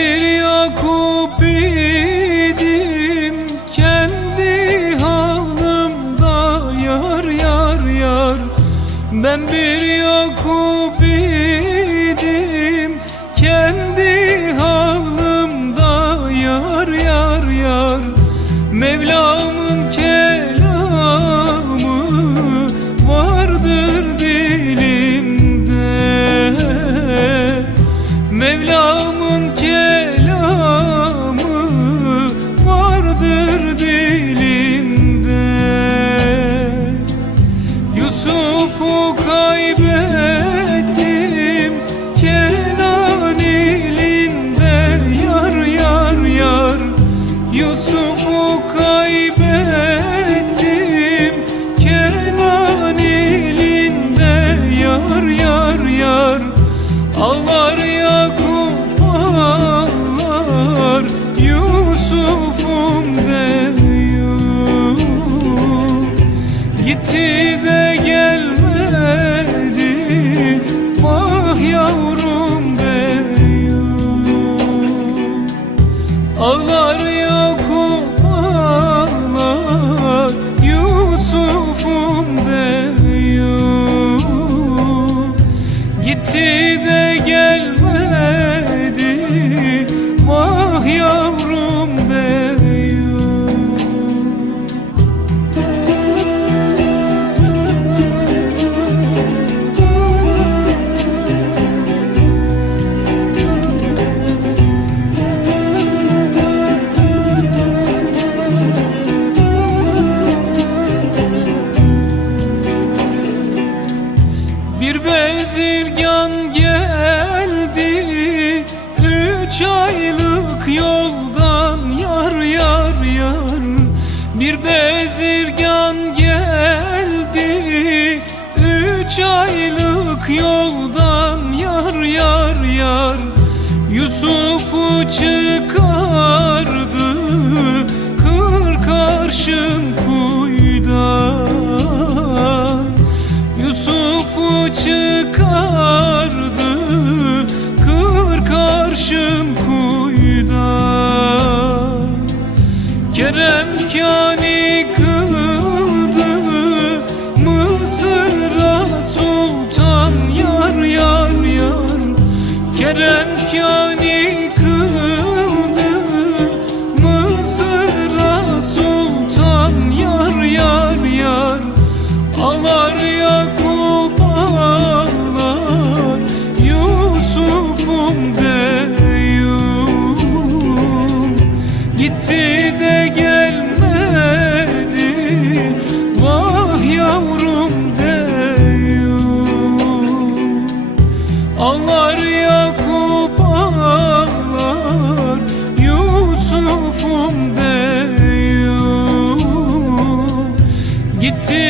bir Yakup idim. Kendi halımda yar yar yar. Ben bir Yakup idim. Kendi Yusuf'u kaybettim. Kenan ilinde yar yar yar. Ağlar Yakup ağlar Yusuf'um deyur Gitti de gelmedi. Vah yavrum deyur Ağlar Gitti de Üç aylık yoldan yar yar yar Bir bezirgan geldi Üç aylık yoldan yar yar yar Yusuf'u çıkardı Kır karşın kuyudan Yusuf'u çıkardı Kerem kani kıldı Mısır'a sultan yar yar yar. Kerem kani kıldı Mısır'a sultan yar yar yar. Ağlar Yakup ağlar Yusuf'um deyur Gitti de Yusuf'um deyur Gitti de gelmedi